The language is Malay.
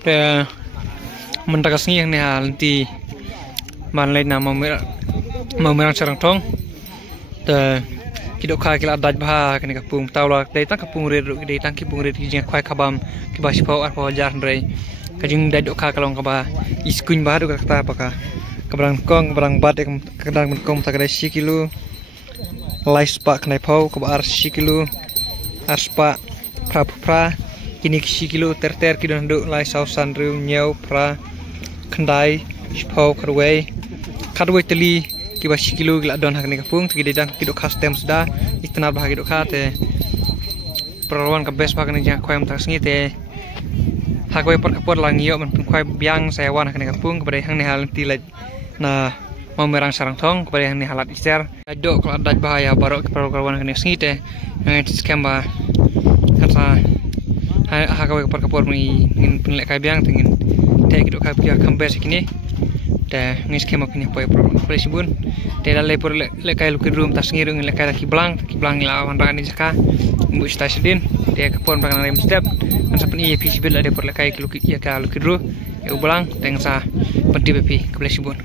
te mentakas ngi yang nih nanti manlai nama mau merang sarang tong te kidok kha kila daj bah kene kapung tawla dai tang kapung red dai tang kipung red kijing khwai khabam kiba sipau ar paw jar rei kajing dai dok kha kalong kaba iskuin bah do kata apaka kabrang kong kabrang bat ek kadang kom tak dai 10 kilo lais pa knai pau kaba ar 10 kilo aspa pra kini 10 kilo ter kidon do lai sausan riu nyau pra khandai sipau kadwei teli kiba 10 kilo gila don hakne kapung tigi dang kidok khas tem sudah itna bah kidok khate perlawan ke best bakane jang khoyam tak sngi te hakwe por kapor langio man khoy biang sayawan hakne kapung kepada hang ne hal tilaj na mau merang sarang thong kepada hang ne halat ister dok kalau daj bahaya barok perlawan hakne sngi te ngai skamba kata hakwe por kapor mi ngin penlek kai biang tingin te kidok kha pia kambes kini te ngis kema kini poi problem presibun te dalai por le kai lukin room tas ngirung le kai ki blang la wan rani jaka bu stasiun te kapon bang rem step kan sapen ie pc bil ade por le kai ki lukin ya ka lukin ru e blang tengsa penti bepi presibun